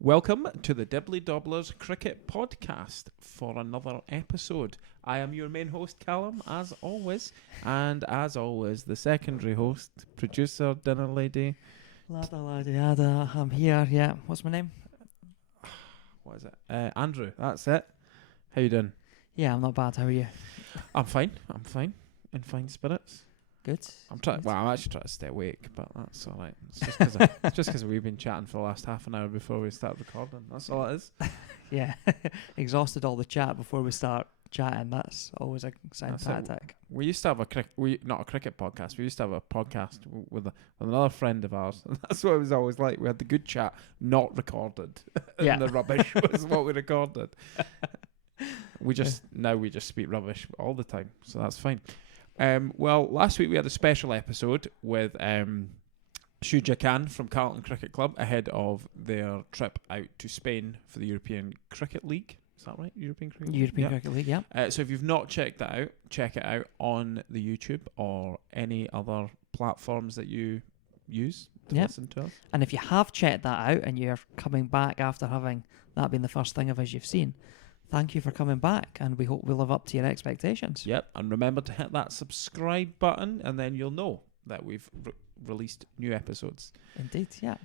Welcome to the Dibbly Dobblers Cricket Podcast for another episode. I am your main host, Callum, as always. And as always, the secondary host, producer, dinner lady. Lada, I'm here, yeah. What's my name? What is it? Andrew, that's it. How you doing? Yeah, I'm not bad. How are you? I'm fine. In fine spirits. Good. I'm actually trying to stay awake, but that's all right. It's just because we've been chatting for the last half an hour before we start recording. That's all it is. Yeah. Exhausted all the chat before we start chatting. That's always a sound tactic. We used to have not a cricket podcast. We used to have a podcast with another friend of ours. And that's what it was always like. We had the good chat, not recorded. And the rubbish was what we recorded. We just speak rubbish all the time, so that's fine. Well, last week we had a special episode with Shuja Khan from Carlton Cricket Club ahead of their trip out to Spain for the European Cricket League. Is that right? European Cricket League, yeah. So if you've not checked that out, check it out on the YouTube or any other platforms that you use to listen to us. And if you have checked that out and you're coming back after having that been the first thing of us you've seen, thank you for coming back, and we hope we live up to your expectations. Yep, and remember to hit that subscribe button, and then you'll know that we've released new episodes. Indeed, yeah.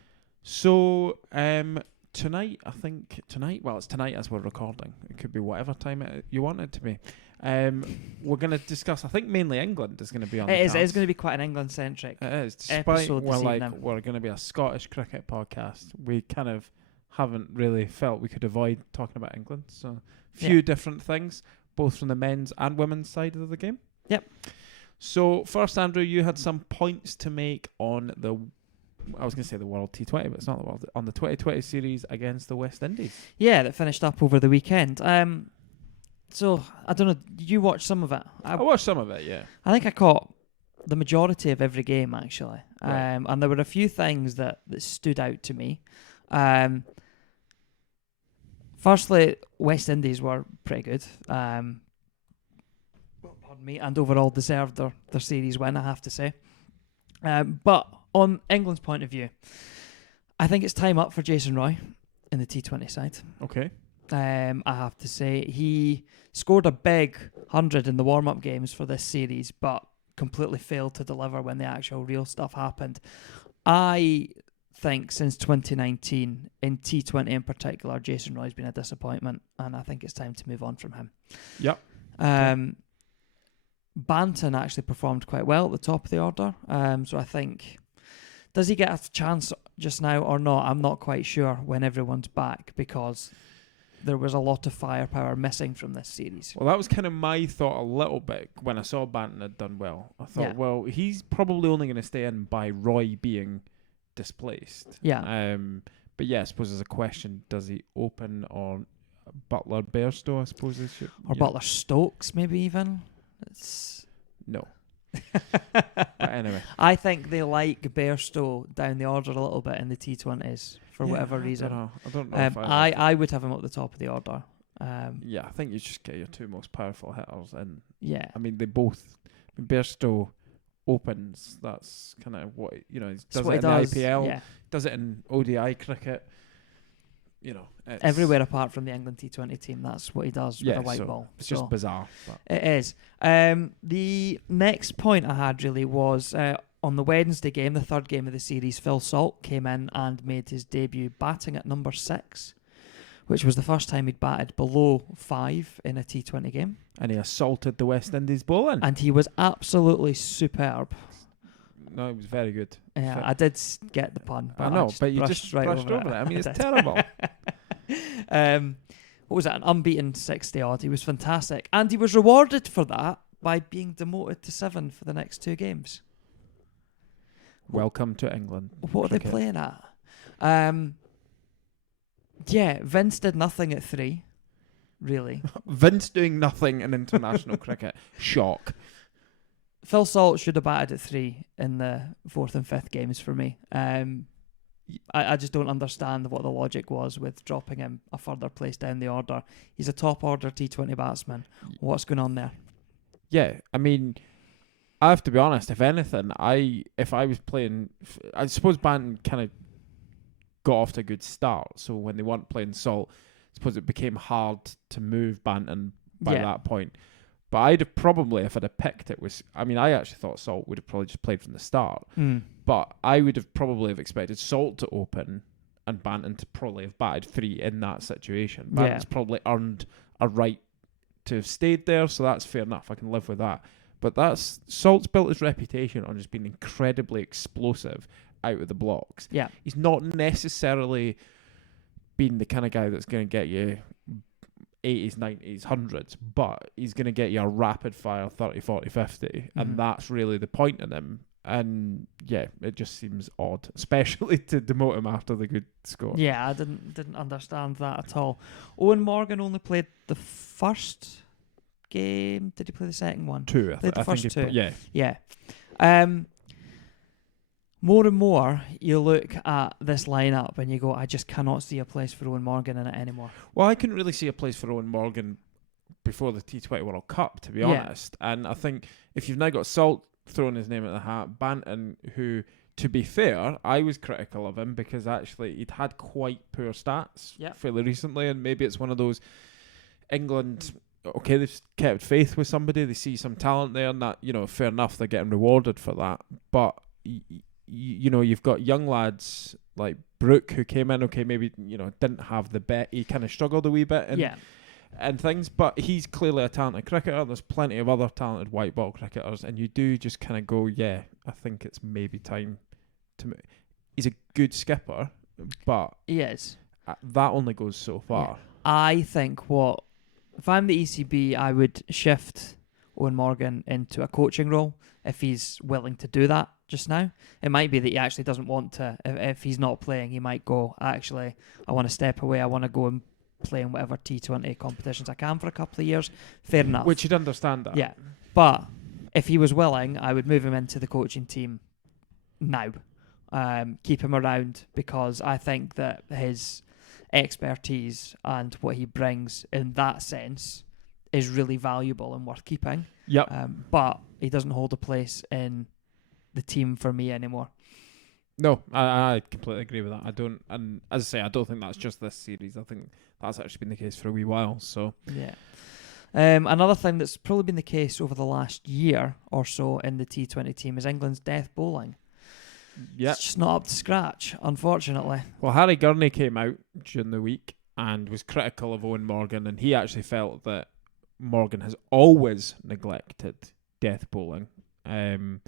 So, tonight, it's tonight as we're recording. It could be whatever time you want it to be. We're going to discuss, I think mainly England is going to be on the cards. It is going to be quite an England-centric episode. We're going to be a Scottish cricket podcast. We kind of haven't really felt we could avoid talking about England. So a few different things, both from the men's and women's side of the game. Yep. So first, Andrew, you had some points to make on the World T20, but it's not the World, on the 2020 series against the West Indies. Yeah, that finished up over the weekend. So, I don't know, did you watch some of it? I watched some of it, yeah. I think I caught the majority of every game, actually. Right. And there were a few things that stood out to me. Firstly, West Indies were pretty good. Pardon me, and overall deserved their series win, I have to say. But on England's point of view, I think it's time up for Jason Roy in the T20 side. Okay. I have to say, he scored a big 100 in the warm-up games for this series, but completely failed to deliver when the actual real stuff happened. I think since 2019, in T20 in particular, Jason Roy's been a disappointment, and I think it's time to move on from him. Yep. Banton actually performed quite well at the top of the order, so I think, does he get a chance just now or not? I'm not quite sure when everyone's back, because there was a lot of firepower missing from this series. Well, that was kind of my thought a little bit when I saw Banton had done well. I thought, well, he's probably only going to stay in by Roy being displaced. Yeah. But yeah, I suppose there's a question: does he open or Butler Bairstow? I suppose they should, or Butler Stokes, maybe even. No. But anyway, I think they like Bairstow down the order a little bit in the T20s for whatever reason. I don't know. I would have him up the top of the order. I think you just get your two most powerful hitters, and I mean they both. Bairstow opens. That's kind of what he does it in the IPL. Does it in ODI cricket. Everywhere apart from the England T20 team, that's what he does with a white ball. It's just bizarre. But. It is. The next point I had really was on the Wednesday game, the third game of the series, Phil Salt came in and made his debut batting at number 6, which was the first time he'd batted below 5 in a T20 game. And he assaulted the West Indies bowling. And he was absolutely superb. No, it was very good. Yeah, I did get the pun. But I know, but you just brushed over it. I mean, it's terrible. What was that? An unbeaten 60 odd. He was fantastic. And he was rewarded for that by being demoted to 7 for the next 2 games. Welcome to England. What cricket. Are they playing at? Vince did nothing at 3, really. Vince doing nothing in international cricket. Shock. Phil Salt should have batted at 3 in the 4th and 5th games for me. I just don't understand what the logic was with dropping him a further place down the order. He's a top order T20 batsman. What's going on there? Yeah, I mean, I have to be honest. If anything, if I was playing, I suppose Banton kind of got off to a good start. So when they weren't playing Salt, I suppose it became hard to move Banton by that point. But I'd have probably, if I'd have picked it, I actually thought Salt would have probably just played from the start. But I would have probably expected Salt to open and Banton to probably have batted 3 in that situation. Banton's probably earned a right to have stayed there, so that's fair enough. I can live with that. But Salt's built his reputation on just being incredibly explosive out of the blocks. Yeah. He's not necessarily been the kind of guy that's going to get you 80s, 90s, 100s, but he's going to get you a rapid fire 30, 40, 50, and that's really the point in him. And yeah, it just seems odd, especially to demote him after the good score. Yeah, I didn't understand that at all. Owen Morgan only played the first game. Did he play the second one? 2, Played the first 2. Yeah. More and more, you look at this lineup and you go, I just cannot see a place for Owen Morgan in it anymore. Well, I couldn't really see a place for Owen Morgan before the T20 World Cup, to be honest. And I think if you've now got Salt throwing his name at the hat, Banton, who, to be fair, I was critical of him because actually he'd had quite poor stats fairly recently, and maybe it's one of those England, okay, they've kept faith with somebody, they see some talent there, and that, fair enough, they're getting rewarded for that. But you've got young lads like Brooke who came in, okay, maybe, didn't have the bet. He kind of struggled a wee bit and things, but he's clearly a talented cricketer. There's plenty of other talented white ball cricketers, and you do just kind of go, I think it's maybe time to... He's a good skipper, but... He is. That only goes so far. Yeah. I think if I'm the ECB, I would shift Owen Morgan into a coaching role if he's willing to do that just now. It might be that he actually doesn't want to. If he's not playing, he might go, actually, I want to step away. I want to go and play in whatever T20 competitions I can for a couple of years. Fair enough. Which you'd understand that. Yeah. But if he was willing, I would move him into the coaching team now. Keep him around because I think that his expertise and what he brings in that sense is really valuable and worth keeping. Yep. But he doesn't hold a place in the team for me anymore. No, I completely agree with that. I don't, and as I say, I don't think that's just this series. I think that's actually been the case for a wee while. So yeah. Another thing that's probably been the case over the last year or so in the T20 team is England's death bowling. Yeah, it's just not up to scratch, unfortunately. Well, Harry Gurney came out during the week and was critical of Owen Morgan, and he actually felt that Morgan has always neglected death bowling, or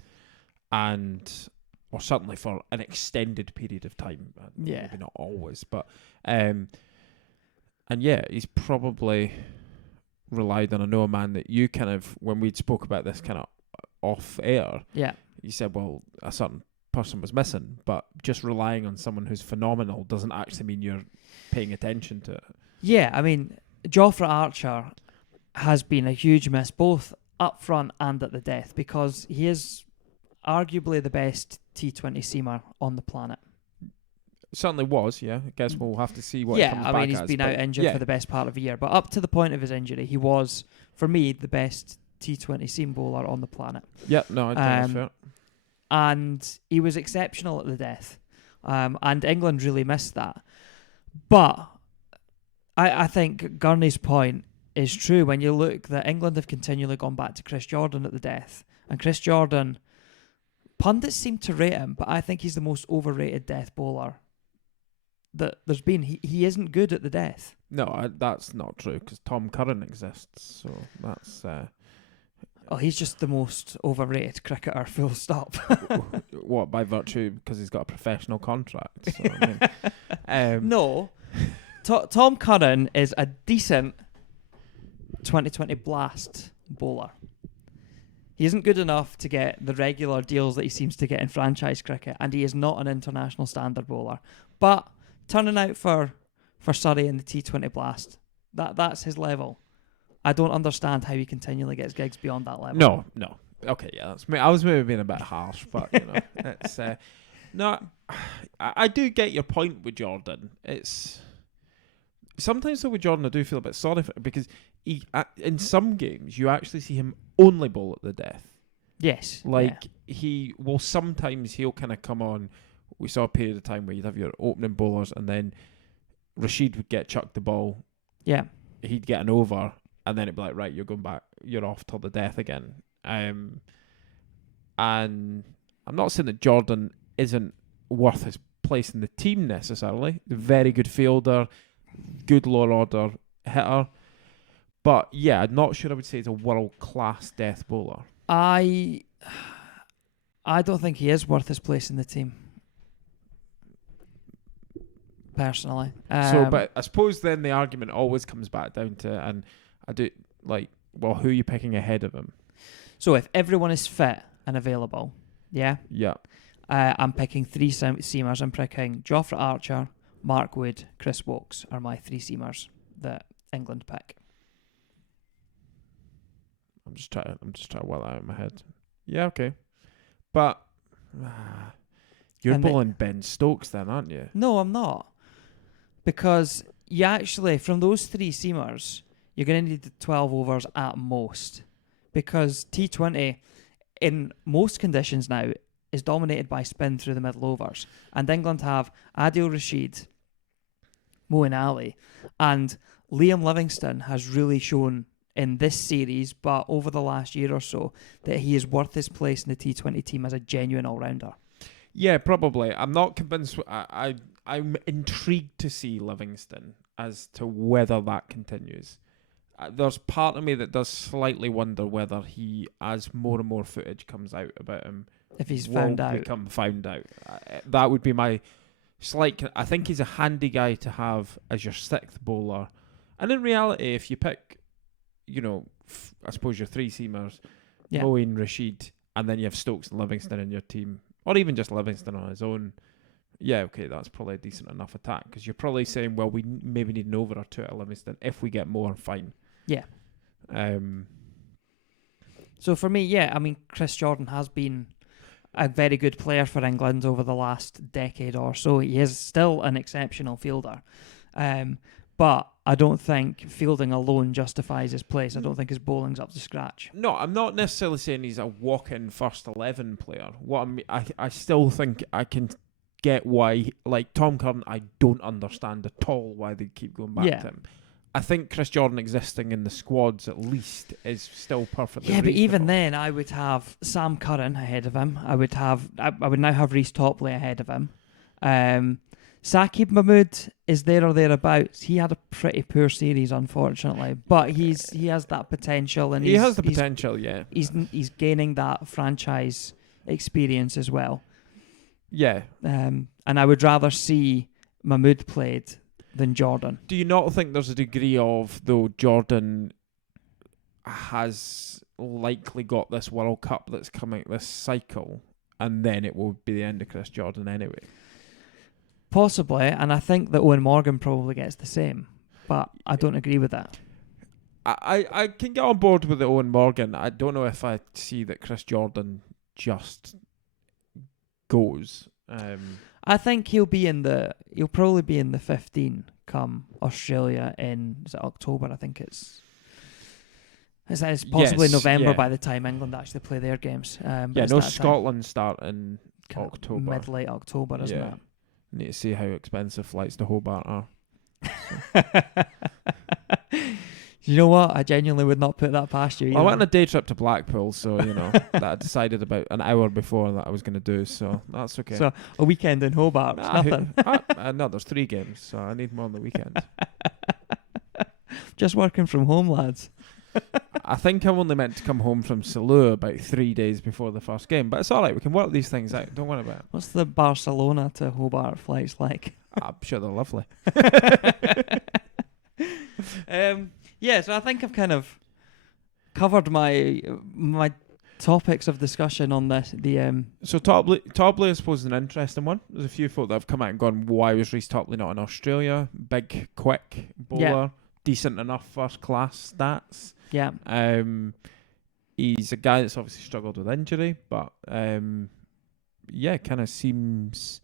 certainly for an extended period of time. Yeah, maybe not always, but and yeah, he's probably relied on. I know a man that you kind of, when we spoke about this kind of off air, you said, well, a certain person was missing, but just relying on someone who's phenomenal doesn't actually mean you're paying attention to it. Yeah, I mean, Jofra Archer has been a huge miss, both up front and at the death, because he is arguably the best T20 seamer on the planet. Certainly was, yeah. I guess we'll have to see what he comes back as. He's been out injured for the best part of a year, but up to the point of his injury, he was, for me, the best T20 seam bowler on the planet. Yeah, no, I think that's fair. And he was exceptional at the death. And England really missed that. But I think Gurney's point is true when you look that England have continually gone back to Chris Jordan at the death. And Chris Jordan, pundits seem to rate him, but I think he's the most overrated death bowler that there's been. He isn't good at the death. No, that's not true, because Tom Curran exists. So that's... Oh, he's just the most overrated cricketer, full stop. What, by virtue, because he's got a professional contract? So, I mean, no. Tom Curran is a decent 2020 Blast bowler. He isn't good enough to get the regular deals that he seems to get in franchise cricket, and he is not an international standard bowler. But turning out for Surrey in the T20 Blast, that's his level. I don't understand how he continually gets gigs beyond that level. No. Okay, yeah, that's me. I was maybe being a bit harsh, but it's no. I do get your point with Jordan. It's sometimes though with Jordan, I do feel a bit sorry for him because he, in some games, you actually see him only bowl at the death. Yes, he will sometimes he'll kind of come on we saw a period of time where you'd have your opening bowlers, and then Rashid would get chucked the ball. Yeah. He'd get an over, and then it'd be like, right, you're going back, you're off till the death again. And I'm not saying that Jordan isn't worth his place in the team necessarily. Very good fielder, good lower order hitter. But yeah, I'm not sure I would say he's a world-class death bowler. I don't think he is worth his place in the team. Personally. But I suppose then the argument always comes back down to, and I do, like, well, who are you picking ahead of him? So if everyone is fit and available, yeah? Yeah. I'm picking 3 seamers. I'm picking Jofra Archer, Mark Wood, Chris Wokes are my 3 seamers that England pick. I'm just trying to well out in my head. Yeah, okay. But you're bowling Ben Stokes then, aren't you? No, I'm not. Because you actually, from those 3 seamers, you're going to need 12 overs at most. Because T20, in most conditions now, is dominated by spin through the middle overs. And England have Adil Rashid, Moeen Ali, and Liam Livingstone has really shown in this series, but over the last year or so, that he is worth his place in the T20 team as a genuine all-rounder. Yeah, probably. I'm not convinced. I'm intrigued to see Livingstone as to whether that continues. There's part of me that does slightly wonder whether he, as more and more footage comes out about him, if he's found out. That would be my slight. I think he's a handy guy to have as your 6th bowler. And in reality, if you pick, I suppose your 3 seamers, Moeen, Rashid, and then you have Stokes and Livingstone in your team, or even just Livingstone on his own, yeah, okay, that's probably a decent enough attack, because you're probably saying, well, we maybe need an over or 2 at Livingstone. If we get more, fine. Yeah. So for me, Chris Jordan has been a very good player for England over the last decade or so. He is still an exceptional fielder. But I don't think fielding alone justifies his place. I don't think his bowling's up to scratch. No, I'm not necessarily saying he's a walk-in first 11 player. I still think I can get why, like Tom Curran, I don't understand at all why they keep going back to him. I think Chris Jordan existing in the squads at least is still perfectly reasonable. But even then, I would have Sam Curran ahead of him. I would now have Reece Topley ahead of him. Saqib Mahmood is there or thereabouts. He had a pretty poor series, unfortunately, but he has that potential, and has the potential. Yeah, he's gaining that franchise experience as well. Yeah, and I would rather see Mahmood played than Jordan. Do you not think there's a degree of, though, Jordan has likely got this World Cup that's coming this cycle, and then it will be the end of Chris Jordan anyway? Possibly, and I think that Owen Morgan probably gets the same, but I don't agree with that. I can get on board with the Owen Morgan. I don't know if I see that Chris Jordan just goes. I think he'll probably be in the 15 come Australia in, is it October? I think it's possibly November by the time England actually play their games. Scotland start in October. Mid-late October, isn't it? Need to see how expensive flights to Hobart are. You know what? I genuinely would not put that past you. Well, I went on a day trip to Blackpool, so that I decided about an hour before that I was going to do, so that's okay. So a weekend in Hobart, nothing. No, there's 3 games, so I need more on the weekend. Just working from home, lads. I think I'm only meant to come home from Salou about 3 days before the first game, but it's all right. We can work these things out. Don't worry about it. What's the Barcelona to Hobart flights like? I'm sure they're lovely. So I think I've kind of covered my topics of discussion on this. So Topley, I suppose, is an interesting one. There's a few folk that have come out and gone, why was Reece Topley not in Australia? Big, quick bowler, decent enough first class stats. Yeah. He's a guy that's obviously struggled with injury, but kind of seems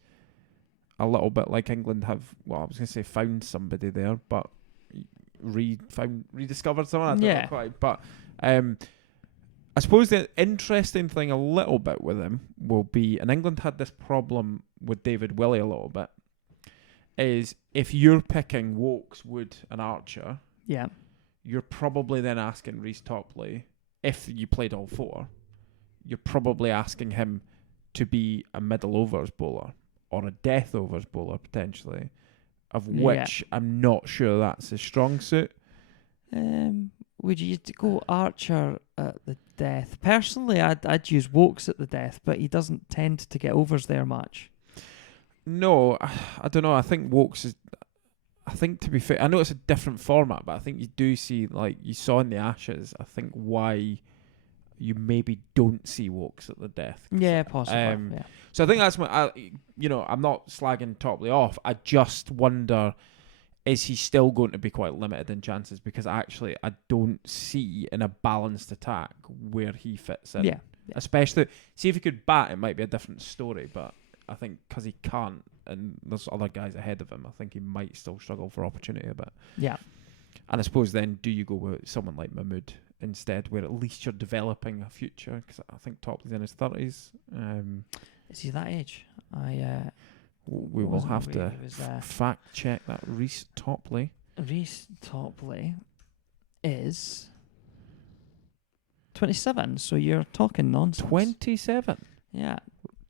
a little bit like England have, well, I was going to say found somebody there, but rediscovered someone. I don't know quite, but I I suppose the interesting thing a little bit with him will be, and England had this problem with David Willey a little bit, is if you're picking Wokes, Wood and Archer, you're probably then asking Reece Topley, if you played all four, you're probably asking him to be a middle overs bowler or a death overs bowler potentially, of which I'm not sure that's his strong suit. Would you go Archer at the death? Personally, I'd use Wokes at the death, but he doesn't tend to get overs there much. No, I don't know. I think Wokes is... I think, to be fair, I know it's a different format, but I think you do see, like you saw in the Ashes, I think why you maybe don't see Wokes at the death. Yeah, possibly. So I think that's I'm not slagging Topley off. I just wonder, is he still going to be quite limited in chances? Because actually, I don't see in a balanced attack where he fits in. Yeah. Especially, see if he could bat, it might be a different story, but I think because he can't, and there's other guys ahead of him, I think he might still struggle for opportunity a bit. Yeah. And I suppose then, do you go with someone like Mahmood instead, where at least you're developing a future? Because I think Topley's in his 30s. Is he that age? We will have to fact check that. Reece Topley is 27, so you're talking nonsense. 27? Yeah.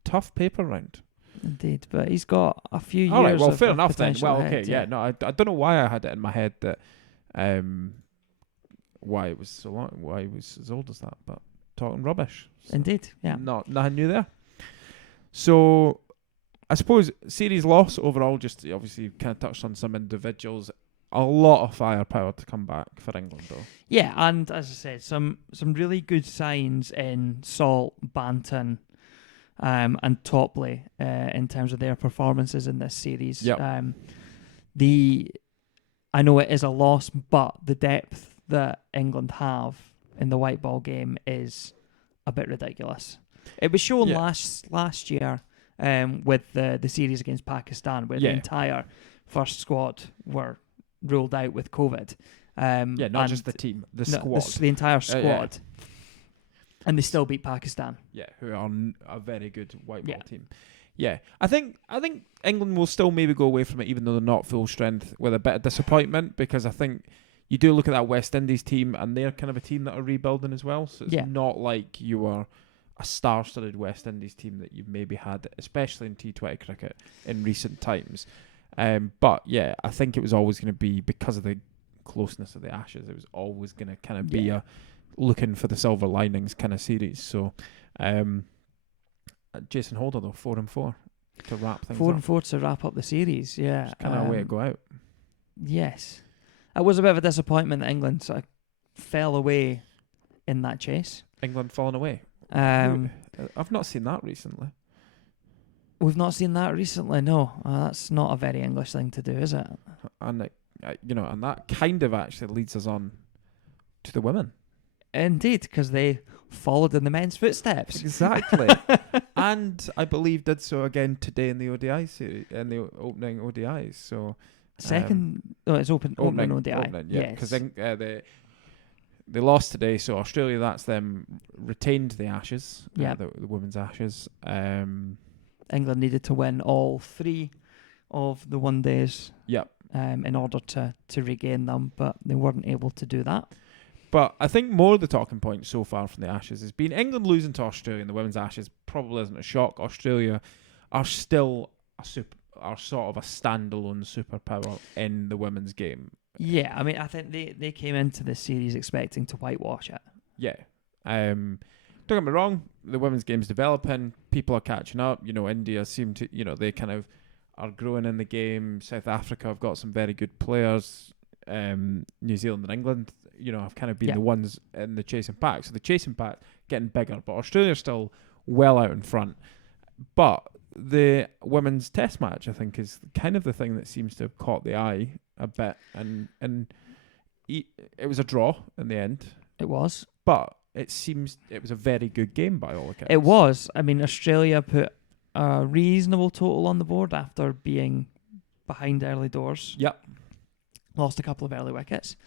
Tough paper round. Indeed, but he's got a few years. All right, well, of fair enough then. Well, ahead, okay, no, I don't know why I had it in my head that why it was so long, why he was as old as that, but talking rubbish. So indeed, yeah. Nothing new there. So I suppose series loss overall, just obviously kind of touched on some individuals. A lot of firepower to come back for England, though. Yeah, and as I said, some really good signs in Salt, Banton, and Topley in terms of their performances in this series. Yep. I know it is a loss, but the depth that England have in the white ball game is a bit ridiculous. It was shown last year with the series against Pakistan, where the entire first squad were ruled out with COVID. Not just the team, the squad. The entire squad. And they still beat Pakistan. Yeah, who are a very good white ball team. Yeah, I think England will still maybe go away from it, even though they're not full strength, with a bit of disappointment, because I think you do look at that West Indies team, and they're kind of a team that are rebuilding as well. So it's not like you are a star-studded West Indies team that you've maybe had, especially in T20 cricket in recent times. But yeah, I think it was always going to be, because of the closeness of the Ashes, it was always going to kind of be a looking for the silver linings kind of series. So Jason Holder, though, 4-4 to wrap things up. 4-4 to wrap up the series, yeah. It's kind of a way to go out. Yes. It was a bit of a disappointment that England sort of fell away in that chase. England falling away? I've not seen that recently. We've not seen that recently, no. That's not a very English thing to do, is it? And and that kind of actually leads us on to the women. Indeed, because they followed in the men's footsteps. Exactly. And I believe did so again today in the ODI series, in the opening ODIs. So it's opening ODI. Yeah, because they lost today, so Australia, that's them, retained the Ashes, the women's Ashes. England needed to win all 3 of the one days in order to regain them, but they weren't able to do that. But I think more of the talking point so far from the Ashes has been England losing to Australia in the women's Ashes probably isn't a shock. Australia are still are sort of a standalone superpower in the women's game. Yeah, I mean, I think they came into this series expecting to whitewash it. Yeah. Don't get me wrong, the women's game's developing, people are catching up. India seem to, they kind of are growing in the game. South Africa have got some very good players. New Zealand and England, have kind of been the ones in the chasing pack. So the chasing pack getting bigger, but Australia's still well out in front. But the women's test match, I think, is kind of the thing that seems to have caught the eye a bit. And it was a draw in the end. It was. But it seems it was a very good game by all accounts. It was. I mean, Australia put a reasonable total on the board after being behind early doors. Yep. Lost a couple of early wickets.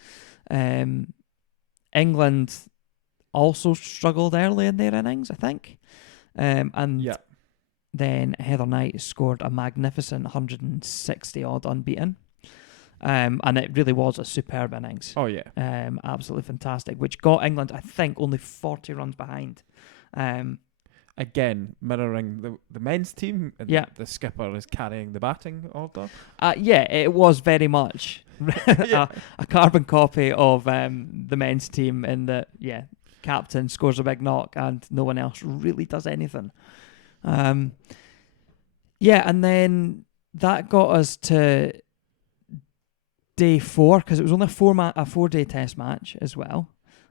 England, also struggled early in their innings, I think. And then Heather Knight scored a magnificent 160 odd unbeaten. And it really was a superb innings. Oh, yeah. Absolutely fantastic, which got England, I think, only 40 runs behind. Again, mirroring the men's team, and the skipper is carrying the batting order. It was very much a carbon copy of the men's team in that, captain scores a big knock and no one else really does anything. And then that got us to day 4, because it was only a 4-day test match as well.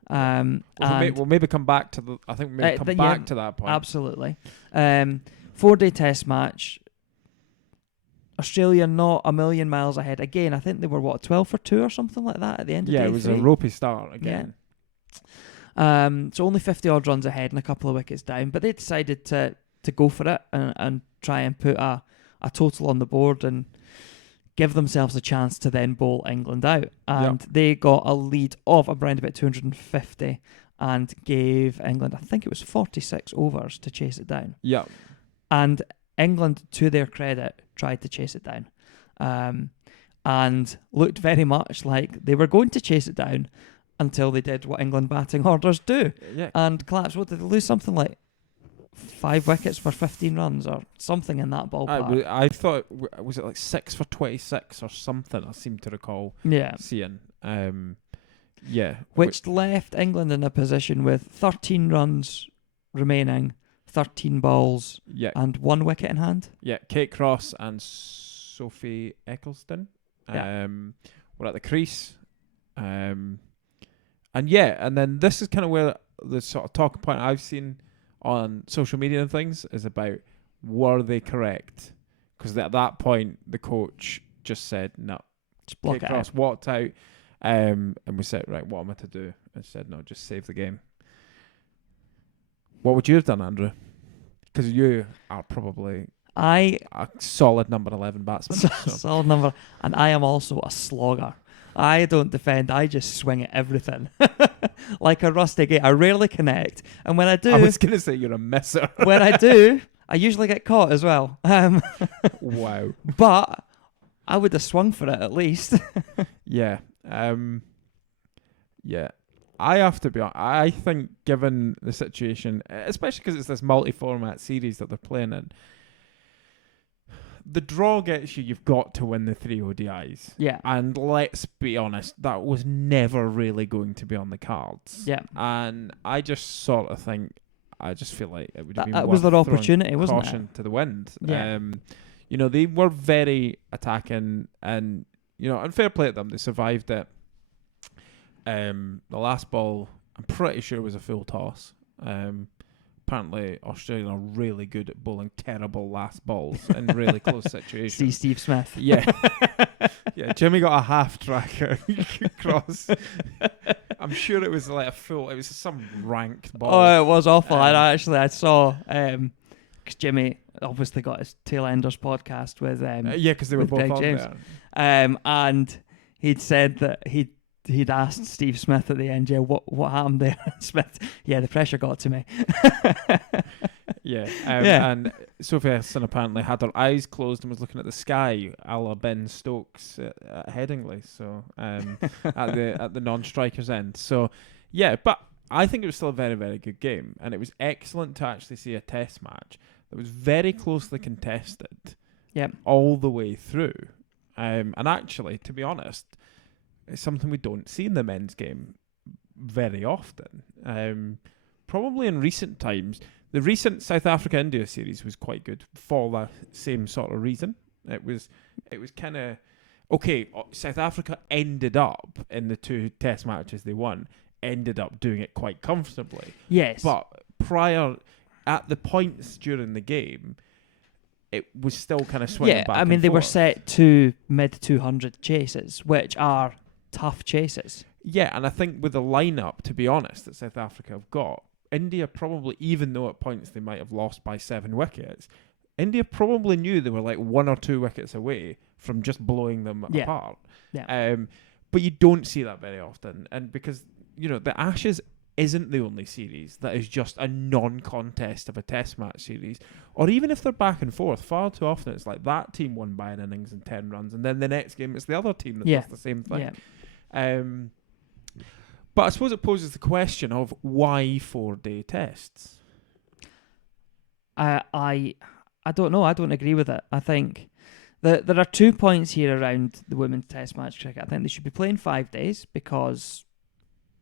We'll maybe come back to I think we'll come back to that point. Absolutely. 4-day test match. Australia not a million miles ahead. Again, I think they were 12 for 2 or something like that at the end of day 3. Yeah, it was a ropey start again. Yeah. So only 50 odd runs ahead and a couple of wickets down, but they decided to go for it and try and put a total on the board and give themselves a chance to then bowl England out. And they got a lead of around about 250 and gave England, I think it was 46 overs to chase it down. Yeah. And England, to their credit, tried to chase it down. And looked very much like they were going to chase it down until they did what England batting orders do. Yeah. And collapsed. What did they lose? Something like 5 wickets for 15 runs or something in that ballpark. I thought, was it like 6 for 26 or something? I seem to recall seeing. Which left England in a position with 13 runs remaining, 13 balls, and 1 wicket in hand. Yeah, Kate Cross and Sophie Eccleston were at the crease. And then this is kind of where the sort of talking point I've seen on social media and things is about, were they correct? Because at that point, the coach just said, no, just block Kate it Cross out. walked out, and we said, right, what am I to do? And she said, no, just save the game. What would you have done, Andrew? Because you are probably a solid number 11 batsman. Solid number, and I am also a slogger. I don't defend, I just swing at everything. Like a rusty gate. I rarely connect. And when I do... I was going to say you're a misser. When I do, I usually get caught as well. Wow. But I would have swung for it at least. Yeah. I have to be honest. I think given the situation, especially because it's this multi-format series that they're playing in, the draw gets you, you've got to win the 3 ODIs. Yeah. And let's be honest, that was never really going to be on the cards. Yeah. And I just sort of think, I just feel like it would have been that was their opportunity, wasn't caution it? to the wind. Yeah. They were very attacking and, and fair play to them, they survived it. The last ball, I'm pretty sure it was a full toss. Apparently, Australia are really good at bowling terrible last balls in really close situations. See Steve Smith. Yeah. Yeah, Jimmy got a half tracker cross. I'm sure it was like it was some ranked ball. Oh, it was awful. I saw, because Jimmy obviously got his Tailenders podcast with because they were both Greg on James. there. And he'd said that he'd asked Steve Smith at the end, what happened there? Smith, the pressure got to me. And Sophie Eccleston apparently had her eyes closed and was looking at the sky, a la Ben Stokes at Headingley, so at the non-strikers end. So, but I think it was still a very, very good game, and it was excellent to actually see a test match that was very closely contested all the way through. And actually, to be honest, it's something we don't see in the men's game very often. Probably in recent times. The recent South Africa-India series was quite good for the same sort of reason. It was kind of... Okay, South Africa ended up, in the 2 test matches they won, ended up doing it quite comfortably. Yes. But prior, at the points during the game, it was still kind of swinging back and they forth. were set to mid-200 chases, which are tough chases. Yeah, and I think with the lineup, to be honest, that South Africa have got, India probably, even though at points they might have lost by 7 wickets, India probably knew they were like 1 or 2 wickets away from just blowing them apart. Yeah. But you don't see that very often. And because, the Ashes isn't the only series that is just a non-contest of a test match series, or even if they're back and forth, far too often it's like that team won by an innings and 10 runs, and then the next game it's the other team that does the same thing. But I suppose it poses the question of why 4-day tests? I don't know. I don't agree with it. I think that there are 2 points here around the women's test match cricket. I think they should be playing 5 days because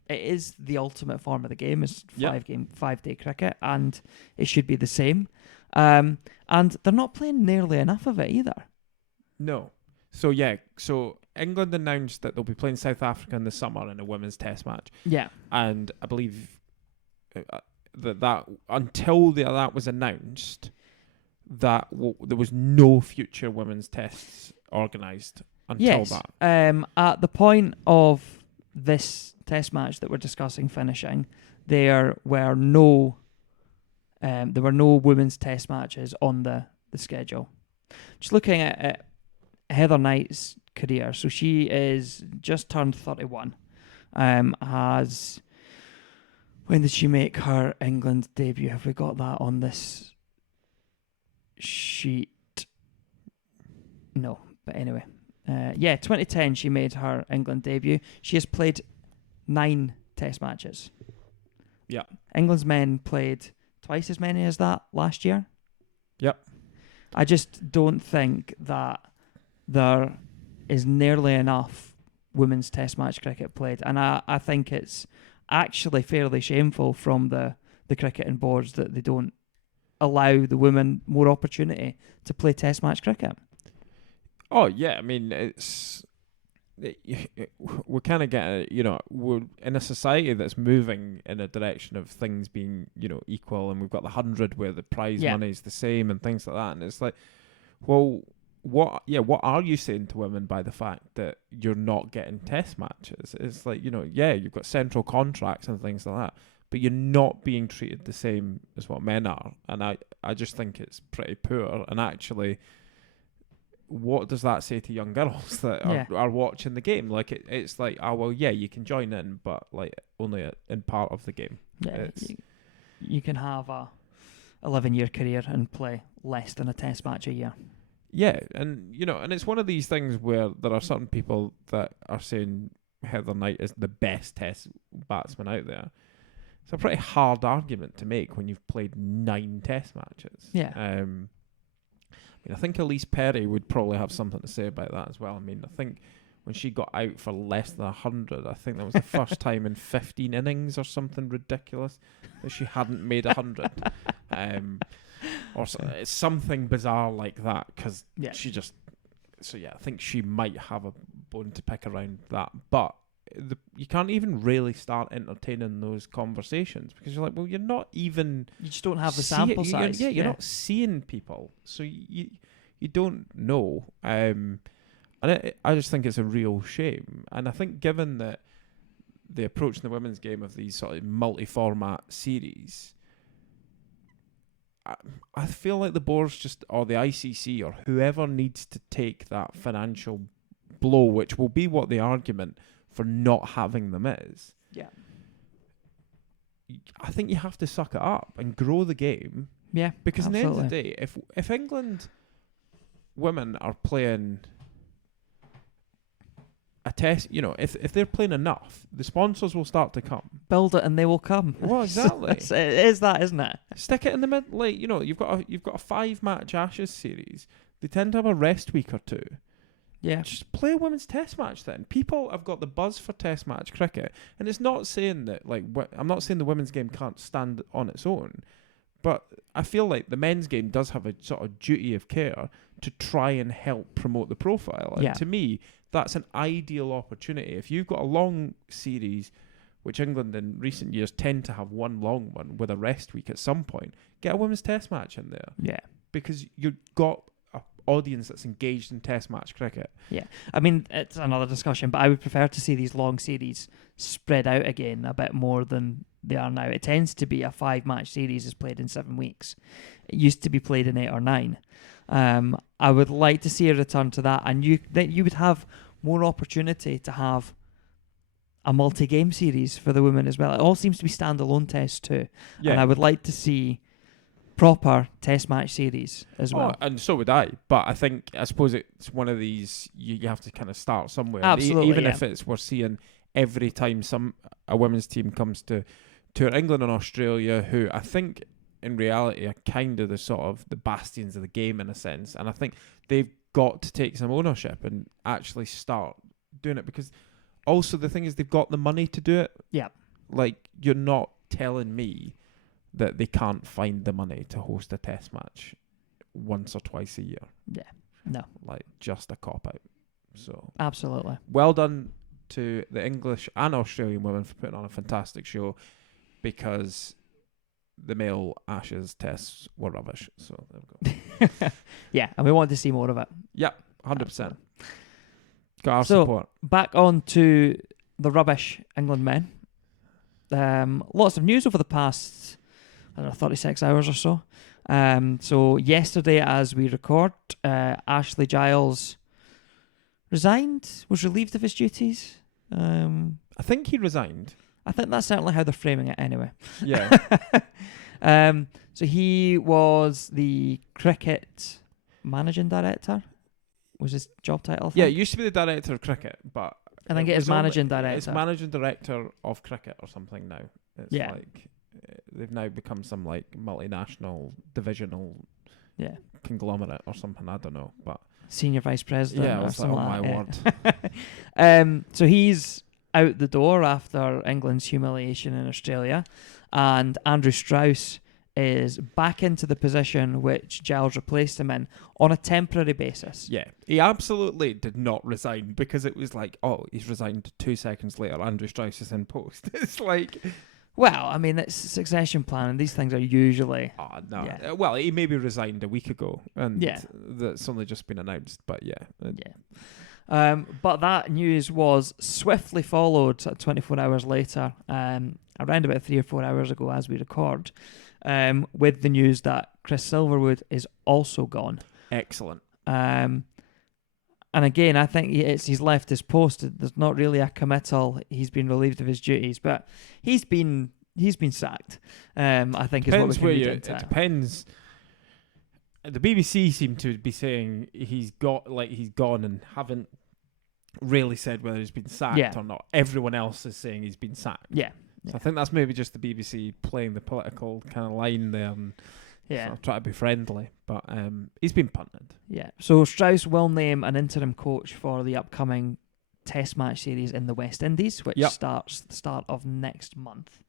it is the ultimate form of the game, is 5-day cricket, and it should be the same. And they're not playing nearly enough of it either. No. So England announced that they'll be playing South Africa in the summer in a women's test match. Yeah. And I believe that until that was announced, there was no future women's tests organised until that. At the point of this test match that we're discussing finishing, there were no women's test matches on the schedule. Just looking at Heather Knight's career, so she is just turned 31. When did she make her England debut? Have we got that on this sheet? No, but anyway. 2010 she made her England debut. She has played 9 test matches. Yeah. England's men played twice as many as that last year. Yep. I just don't think that there is nearly enough women's test match cricket played. And I think it's actually fairly shameful from the cricketing boards that they don't allow the women more opportunity to play test match cricket. Oh, yeah. I mean, we're kind of getting, we're in a society that's moving in a direction of things being, equal, and we've got the 100 where the prize money is the same and things like that. And it's like, well, what are you saying to women by the fact that you're not getting test matches? It's like, you've got central contracts and things like that, but you're not being treated the same as what men are. And I just think it's pretty poor. And actually, what does that say to young girls that are watching the game? Like, it's like, oh, well, yeah, you can join in, but like only in part of the game. Yeah, you can have a 11-year career and play less than a test match a year. Yeah, and and it's one of these things where there are certain people that are saying Heather Knight is the best test batsman out there. It's a pretty hard argument to make when you've played 9 test matches. Yeah. I think Elise Perry would probably have something to say about that as well. I mean, I think when she got out for less than 100, I think that was the first time in 15 innings or something ridiculous that she hadn't made 100. Or it's something bizarre like that, because she just... So, I think she might have a bone to pick around that. But you can't even really start entertaining those conversations, because you're like, well, you're not even... You just don't have the sample size. You're not seeing people. So you don't know. And I just think it's a real shame. And I think given that the approach in the women's game of these sort of multi-format series... I feel like the boards or the ICC or whoever needs to take that financial blow, which will be what the argument for not having them is. Yeah. I think you have to suck it up and grow the game. Yeah, because absolutely. at the end of the day, if England women are playing a test, if they're playing enough, the sponsors will start to come. Build it and they will come. Well, exactly. It is that, isn't it? Stick it in the mid. Like, you've got a 5-match Ashes series. They tend to have a rest week or 2. Yeah. Just play a women's test match then. People have got the buzz for test match cricket, and it's not saying that I'm not saying the women's game can't stand on its own, but I feel like the men's game does have a sort of duty of care to try and help promote the profile. And to me, that's an ideal opportunity. If you've got a long series, which England in recent years tend to have one long one with a rest week at some point, get a women's test match in there. Yeah. Because you've got an audience that's engaged in test match cricket. Yeah. I mean, it's another discussion, but I would prefer to see these long series spread out again a bit more than they are now. It tends to be a 5-match series is played in 7 weeks. It used to be played in 8 or 9. I would like to see a return to that, and you would have more opportunity to have a multi-game series for the women as well. It all seems to be standalone tests too. Yeah. And I would like to see proper test match series as well. And so would I. But I suppose it's one of these, you have to kind of start somewhere. Absolutely, Even yeah. if we're seeing every time a women's team comes to England and Australia, who I think in reality are kind of the sort of the bastions of the game in a sense. And I think they've got to take some ownership and actually start doing it, because also the thing is they've got the money to do it. Yeah. Like, you're not telling me that they can't find the money to host a test match once or twice a year. Yeah. No. Like, just a cop-out. So, Absolutely. well done to the English and Australian women for putting on a fantastic show, because the male Ashes tests were rubbish. So, there we go. Yeah, and we want to see more of it. Yep, 100%. Got our So, support. Back on to the rubbish England men. Lots of news over the past, 36 hours or so. So yesterday, as we record, Ashley Giles was relieved of his duties. I think he resigned. I think that's certainly how they're framing it anyway. Yeah. So he was the cricket managing director. Was his job title? I Yeah, think? it used to be the director of cricket, but I think it is managing director. It's managing director of cricket or something now. It's Yeah. like they've now become some like multinational divisional conglomerate or something. I don't know, but Senior vice president. yeah, I or was like, something oh my that, word. So he's out the door after England's humiliation in Australia, and Andrew Strauss is back into the position which Giles replaced him in on a temporary basis. Yeah, he absolutely did not resign, because it was like, oh, he's resigned 2 seconds later. Andrew Strauss is in post. It's like, well, I mean, it's succession planning. These things are usually... oh, no. Yeah. Well, he maybe resigned a week ago, and Yeah. that's only just been announced, but yeah. Yeah. But that news was swiftly followed 24 hours later, around about 3 or 4 hours ago as we record, with the news that Chris Silverwood is also gone. Excellent. And again, I think he's left his post. There's not really a committal. He's been relieved of his duties, but he's been sacked. I think Depends is what we can read into. It depends. The BBC seem to be saying he's gone, and haven't really said whether he's been sacked or not. Everyone else is saying he's been sacked. Yeah. So I think that's maybe just the BBC playing the political kind of line there. And sort of try to be friendly, but he's been punted. Yeah. So Strauss will name an interim coach for the upcoming Test match series in the West Indies, which starts the start of next month.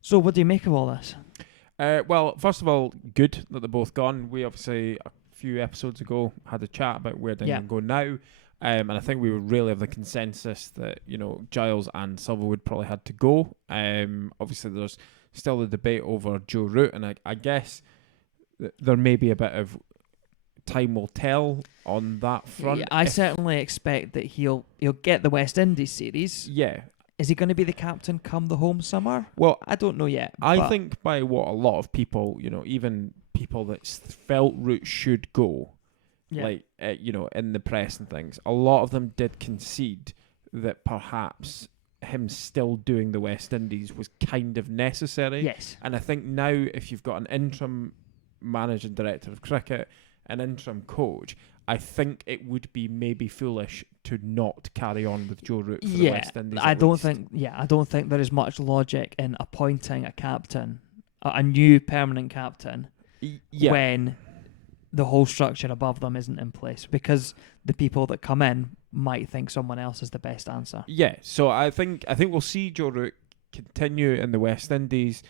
So what do you make of all this? Well, first of all, good that they're both gone. We obviously, a few episodes ago, had a chat about where they're going to go now. And I think we were really of the consensus that, Giles and Silverwood probably had to go. Obviously, there's still the debate over Joe Root, and I guess there may be a bit of time will tell on that front. Yeah, I certainly expect that he'll get the West Indies series. Yeah. Is he going to be the captain come the home summer? Well, I don't know yet. I think by what a lot of people, even people that felt Root should go, in the press and things, a lot of them did concede that perhaps him still doing the West Indies was kind of necessary. Yes. And I think now, if you've got an interim managing director of cricket, an interim coach, I think it would be maybe foolish to not carry on with Joe Root for the West Indies. I don't think there is much logic in appointing a captain, a new permanent captain, when the whole structure above them isn't in place, because the people that come in might think someone else is the best answer. Yeah, so I think we'll see Joe Root continue in the West Indies,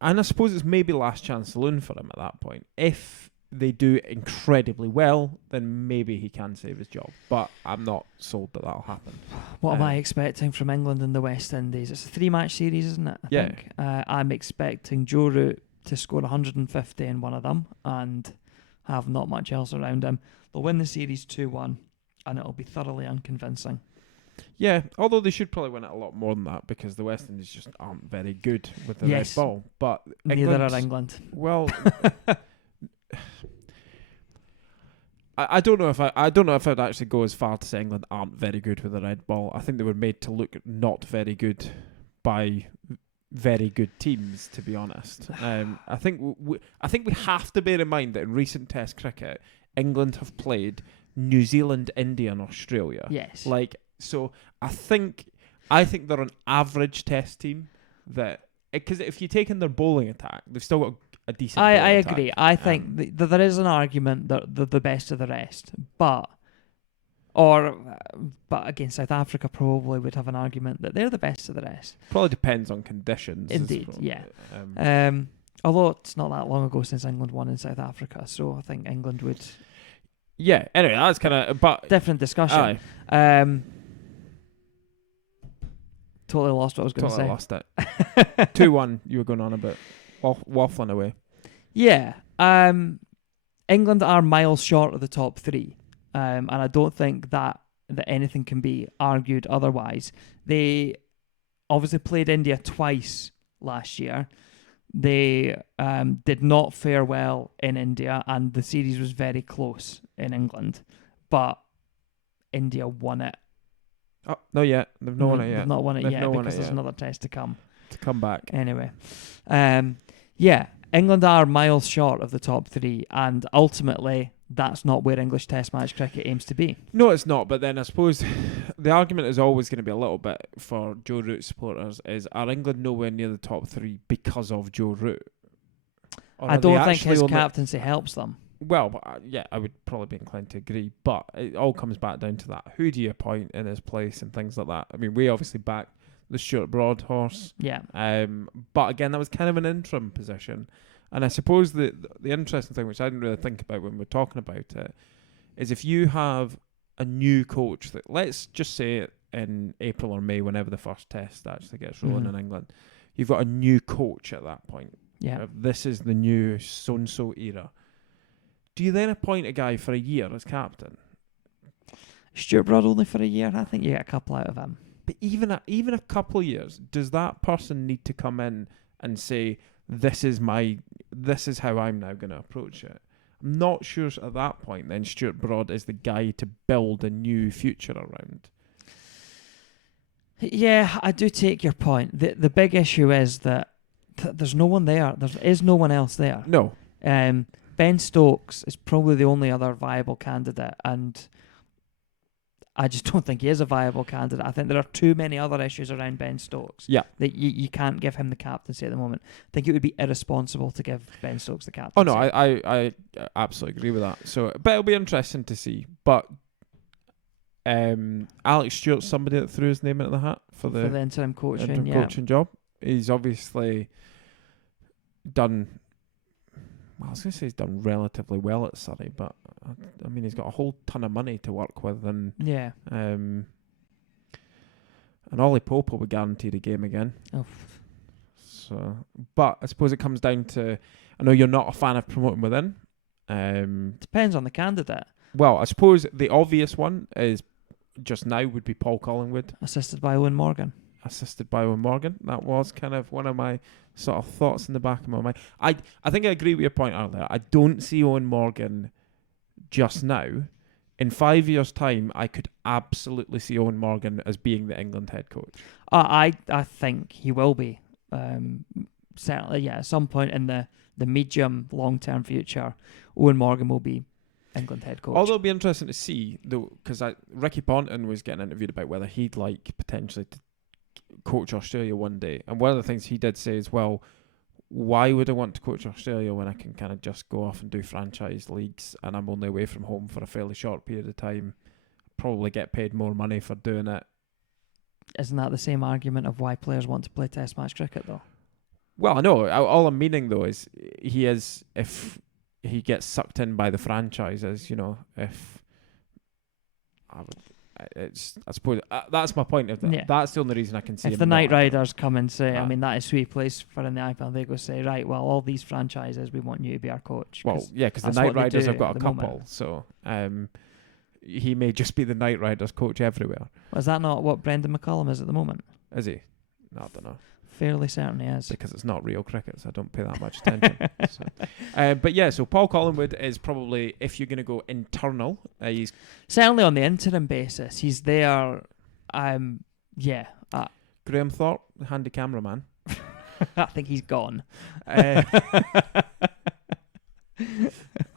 and I suppose it's maybe last chance saloon for him at that point. If they do incredibly well, then maybe he can save his job, but I'm not sold that that'll happen. What am I expecting from England and the West Indies? It's a 3-match series, isn't it? I think. I'm expecting Joe Root to score 150 in one of them and have not much else around him. They'll win the series 2-1, and it'll be thoroughly unconvincing. Yeah, although they should probably win it a lot more than that, because the West Indies just aren't very good with the red ball. But neither are England. Well, I don't know if I'd actually go as far to say England aren't very good with the red ball. I think they were made to look not very good by very good teams, to be honest. I think we have to bear in mind that in recent Test cricket, England have played New Zealand, India, and Australia. Yes. So I think they're an average Test team that, because if you take in their bowling attack, they've still got a decent. I bowling agree. attack. I think that there is an argument that they're the best of the rest, but again, South Africa probably would have an argument that they're the best of the rest. Probably depends on conditions. Indeed, yeah. Although it's not that long ago since England won in South Africa, so I think England would. Yeah. Anyway, that's kind of different discussion. Totally lost what I was going to say. Lost it. 2-1. You were going on about waffling away. Yeah. England are miles short of the top three. And I don't think that anything can be argued otherwise. They obviously played India twice last year. They did not fare well in India, and the series was very close in England. But India won it. Oh, not yet. They've not won it yet. They've not won it yet because there's yet. another test to come. To come back. Anyway. Yeah, England are miles short of the top three, and ultimately that's not where English Test match cricket aims to be. No, it's not. But then I suppose the argument is always going to be a little bit for Joe Root supporters is, are England nowhere near the top three because of Joe Root? I don't think his captaincy helps them. Well, I would probably be inclined to agree. But it all comes back down to that. Who do you appoint in his place and things like that? I mean, we obviously back the Stuart Broad horse. Yeah. But again, that was kind of an interim position. And I suppose the interesting thing, which I didn't really think about when we're talking about it, is if you have a new coach that, let's just say in April or May, whenever the first test actually gets rolling in England, you've got a new coach at that point. Yeah. This is the new so-and-so era. Do you then appoint a guy for a year as captain? Stuart Broad only for a year? I think you get a couple out of him. But even a couple of years, does that person need to come in and say, this is how I'm now going to approach it? I'm not sure at that point then Stuart Broad is the guy to build a new future around. Yeah, I do take your point. The big issue is that there's no one there. There is no one else there. No. Ben Stokes is probably the only other viable candidate, and I just don't think he is a viable candidate. I think there are too many other issues around Ben Stokes. Yeah. That you can't give him the captaincy at the moment. I think it would be irresponsible to give Ben Stokes the captaincy. Oh no, I absolutely agree with that. So, but it'll be interesting to see. But Alex Stewart's somebody that threw his name into the hat for the interim coaching, coaching job. He's obviously done. Well, I was going to say he's done relatively well at Surrey, but I mean he's got a whole ton of money to work with, and and Ollie Pope will be guaranteed a game again. Oh. So, but I suppose it comes down to, I know you're not a fan of promoting within. Depends on the candidate. Well, I suppose the obvious one is just now would be Paul Collingwood, assisted by Owen Morgan. That was kind of one of my sort of thoughts in the back of my mind. I think I agree with your point earlier. I don't see Owen Morgan just now. In 5 years' time, I could absolutely see Owen Morgan as being the England head coach. I think he will be. Certainly, yeah. At some point in the medium, long-term future, Owen Morgan will be England head coach. Although it'll be interesting to see, though, because Ricky Ponting was getting interviewed about whether he'd like potentially to coach Australia one day, and one of the things he did say is, well, why would I want to coach Australia when I can kind of just go off and do franchise leagues and I'm only away from home for a fairly short period of time, probably get paid more money for doing it. Isn't that the same argument of why players want to play test match cricket though? Well, I know, all I'm meaning though is if he gets sucked in by the franchises, if I would, I suppose that's my point. That's the only reason I can see. If the Knight Riders come and say, I mean, that is who he plays for in the IPL, they go say, right, well, all these franchises, we want you to be our coach. Well, yeah, because the Knight Riders have got a couple, so he may just be the Knight Riders coach everywhere. Well, is that not what Brendan McCullum is at the moment? Is he? No, I don't know. fairly certain he is. Because it's not real cricket, so I don't pay that much attention. But yeah, so Paul Collingwood is probably, if you're going to go internal, he's certainly on the interim basis. He's there. Yeah. Graham Thorpe, the handy cameraman. I think he's gone. I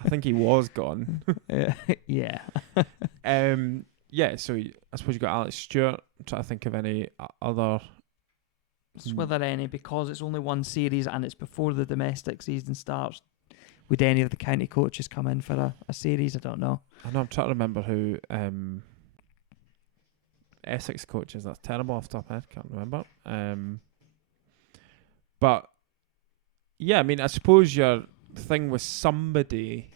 think he was gone. Yeah. Yeah, so I suppose you got Alex Stewart. I'm trying to think of any other. Whether any, because it's only one series and it's before the domestic season starts, would any of the county coaches come in for a series? I don't know. I know, I'm trying to remember who Essex coaches. That's terrible off the top of my head. Can't remember. But yeah, I mean, I suppose your thing with somebody,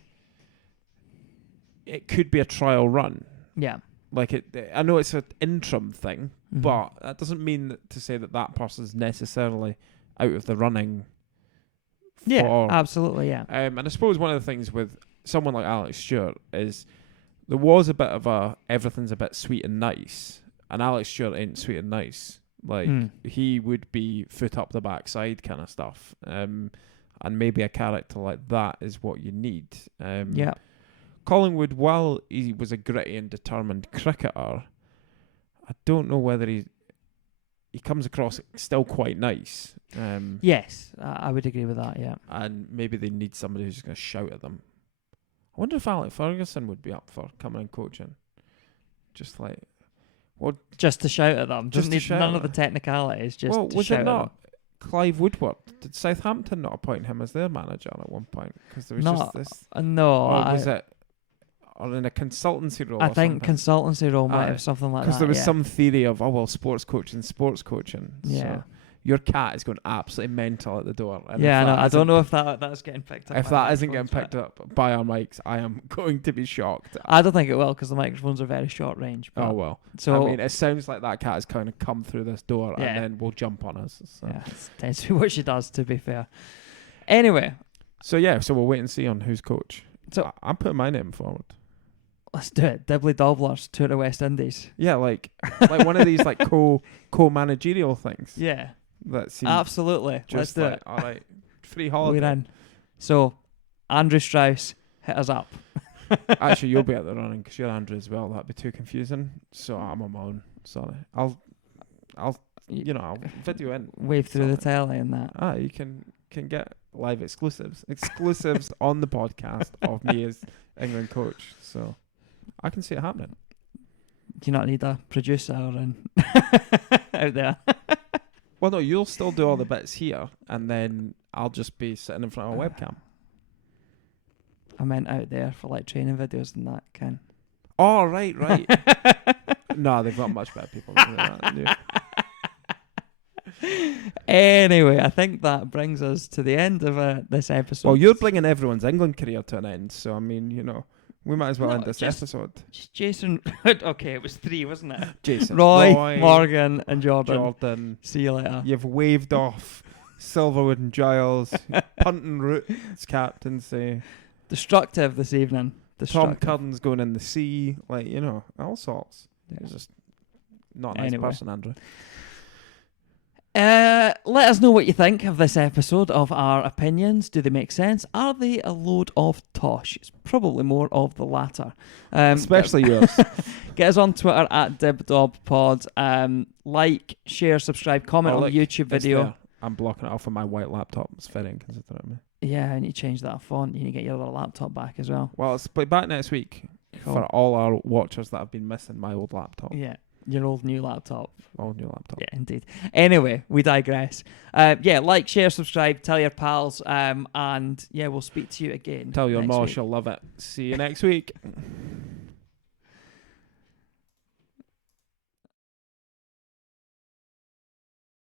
it could be a trial run. Yeah. Like I know it's an interim thing, but that doesn't mean to say that person's necessarily out of the running. Yeah, absolutely, yeah. And I suppose one of the things with someone like Alex Stewart is there was a bit of everything's a bit sweet and nice, and Alex Stewart ain't sweet and nice. Like he would be foot up the backside kind of stuff, and maybe a character like that is what you need. Yeah. Collingwood, while he was a gritty and determined cricketer, I don't know whether he comes across still quite nice. Yes, I would agree with that, yeah. And maybe they need somebody who's going to shout at them. I wonder if Alec Ferguson would be up for coming and coaching. Just like... Just to shout at them. Just Doesn't need none of the technicalities, just to was shout it not? Clive Woodward, did Southampton not appoint him as their manager at one point? Because there was just this... No. Or was it... Or in a consultancy role. I think consultancy role might have something like that. Because there was some theory of, sports coaching. Yeah. So your cat is going absolutely mental at the door. And I don't know if that's getting picked up. If that isn't getting picked up by our mics, I am going to be shocked. I don't think it will, because the microphones are very short range. Oh, well. So I mean, it sounds like that cat is kind of come through this door and then will jump on us. So. Yeah, it tends to be what she does, to be fair. Anyway. So we'll wait and see on who's coach. So I'm putting my name forward. Let's do it. Dibbly Dobblers, tour to West Indies. Yeah, like one of these like co-managerial things. Yeah. That seems absolutely. Let's do it. All right, free holiday. We're in. So, Andrew Strauss, hit us up. Actually, you'll be at the running because you're Andrew as well. That'd be too confusing. So I'm on my own. Sorry. I'll video in. Wave through the telly and that. You can get live exclusives on the podcast of me as England coach. So. I can see it happening. Do you not need a producer and out there? Well, no, you'll still do all the bits here, and then I'll just be sitting in front of a webcam. I meant out there for like training videos and that kind. Oh, right. No, they've got much better people than that. Anyway, I think that brings us to the end of this episode. Well, you're bringing everyone's England career to an end, so I mean, we might as well end this episode. Just Jason. Okay, it was 3, wasn't it? Jason, Roy, Morgan, and Jordan. See you later. You've waved off Silverwood Giles, punting Roots captaincy. Destructive this evening. Tom Curden's going in the sea, all sorts. Yeah. He's just not a nice person, Andrew. Let us know what you think of this episode of our opinions. Do they make sense? Are they a load of tosh? It's probably more of the latter. Especially yours. Get us on Twitter at DibDobPod. Like, share, subscribe, comment on the YouTube video. I'm blocking it off on my white laptop. It's very inconsiderate of me. Yeah, I need to change that font. You need to get your other laptop back as well. Well, it's back next week for all our watchers that have been missing my old laptop. Yeah. Your old new laptop. Old new laptop. Yeah, indeed. Anyway, we digress. Like, share, subscribe, tell your pals, and we'll speak to you again. Tell your ma, she'll love it. See you next week.